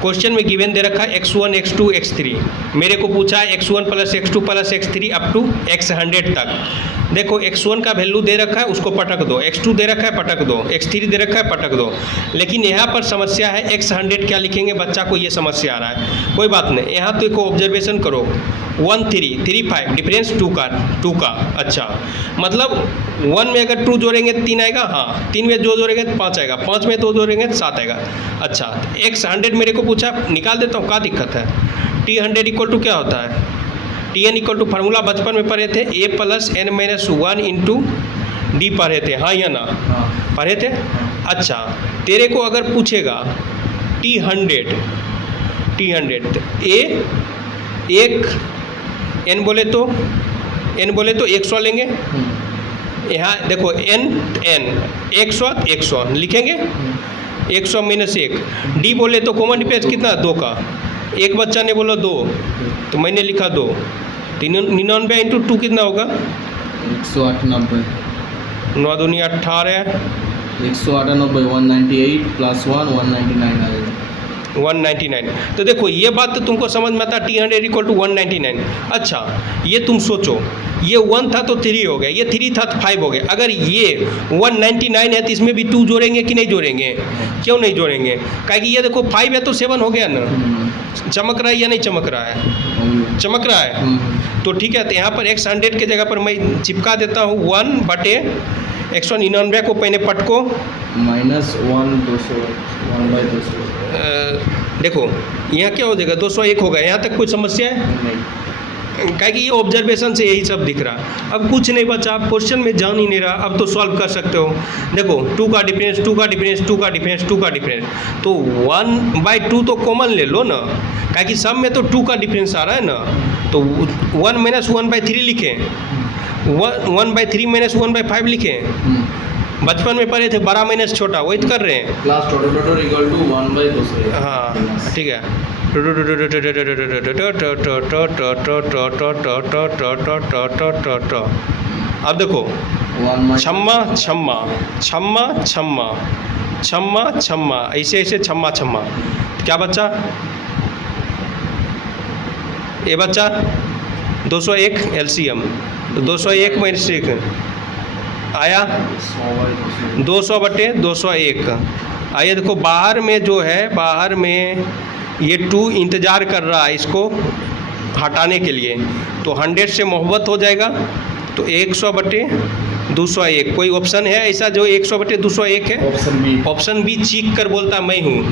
Question में given दे रखा है x1 x2 x3, मेरे को पूछा है x1 plus x2 plus x3 up to x100 तक। देखो x1 का वैल्यू दे रखा है, उसको पटक दो, x2 दे रखा है पटक दो, x3 दे रखा है पटक दो। लेकिन यहाँ पर समस्या है x100 क्या लिखेंगे, बच्चा को ये समस्या आ रहा है। कोई बात नहीं, यहाँ तो एक ऑब्जर्वेशन करो 1 3 3 5 डिफरेंस 2 का। अच्छा, मतलब 1 में अगर 2 जोड़ेंगे 3 आएगा, हाँ 3 में 2 जोड़ेंगे 5 आएगा, 5 में 2 जोड़ेंगे 7 आएगा। अच्छा, x100 मेरे को पूछा, निकाल देता हूँ, क्या दिक्कत है। t100 इक्वल टू क्या होता है, tn इक्वल टू फार्मूला बचपन में पढ़े थे, a plus n minus 1 into D पढ़े थे, हाँ या ना, पढ़े थे। अच्छा, तेरे को अगर पूछेगा t100 a एक n बोले तो 100 लेंगे। यहाँ देखो n 100 लिखेंगे, 100 माइनस 1। डी बोले तो कॉमन डिफरेंस कितना, 2 का। एक बच्चा ने बोला 2, तो मैंने लिखा 2। 99 इंटू 2 कितना होगा, 198 9 दूनी 18, 198 198 प्लस 1 199 आएगा 199। तो देखो ये बात तो तुमको समझ में आता, t100 इक्वल टू 199। अच्छा, ये तुम सोचो, ये 1 था तो 3 हो गया, ये 3 था तो 5 हो गया। अगर ये 199 है तो इसमें भी 2 जोड़ेंगे कि नहीं जोड़ेंगे, क्यों नहीं जोड़ेंगे, काहे कि ये देखो 5 है तो 7 हो गया ना। चमक रहा है या नहीं चमक रहा है, चमक रहा है। तो ठीक है, तो यहाँ पर x100 के जगह पर मैं चिपका देता हूँ 1/199 को पहले पटको माइनस 1 200 1/200। देखो यहाँ क्या हो जाएगा, 201 होगा। यहाँ तक कोई समस्या है, काहे कि ये ऑब्जर्वेशन से यही सब दिख रहा। अब कुछ नहीं बचा, आप क्वेश्चन में जान ही नहीं रहा, अब तो सॉल्व कर सकते हो। देखो 2 का डिफरेंस, 2 का डिफरेंस, 2 का डिफरेंस, 2 का डिफरेंस, तो 1/2 तो कॉमन ले लो ना, काहे कि सब में तो 2 का डिफरेंस आ रहा है ना। तो 1 माइनस 1/3 लिखें, 1/3 माइनस 1/5 लिखें। बचपन में पढ़े थे बड़ा माइनस छोटा, वही तो कर रहे हैं। Plus total equal to 1/200। हाँ ठीक है। अब देखो छम्मा छम्मा छम्मा छम्मा छम्मा छम्मा, ऐसे ऐसे छम्मा छम्मा, क्या बच्चा, ये बच्चा 201 एलसीएम, तो 201 माइनस 1 आया 200/201। आइए देखो बाहर में जो है, बाहर में ये 2 इंतज़ार कर रहा है इसको हटाने के लिए, तो 100 से मोहब्बत हो जाएगा, तो 100/201। कोई ऑप्शन है ऐसा जो 100/201 है? ऑप्शन बी चीख कर बोलता मैं हूँ।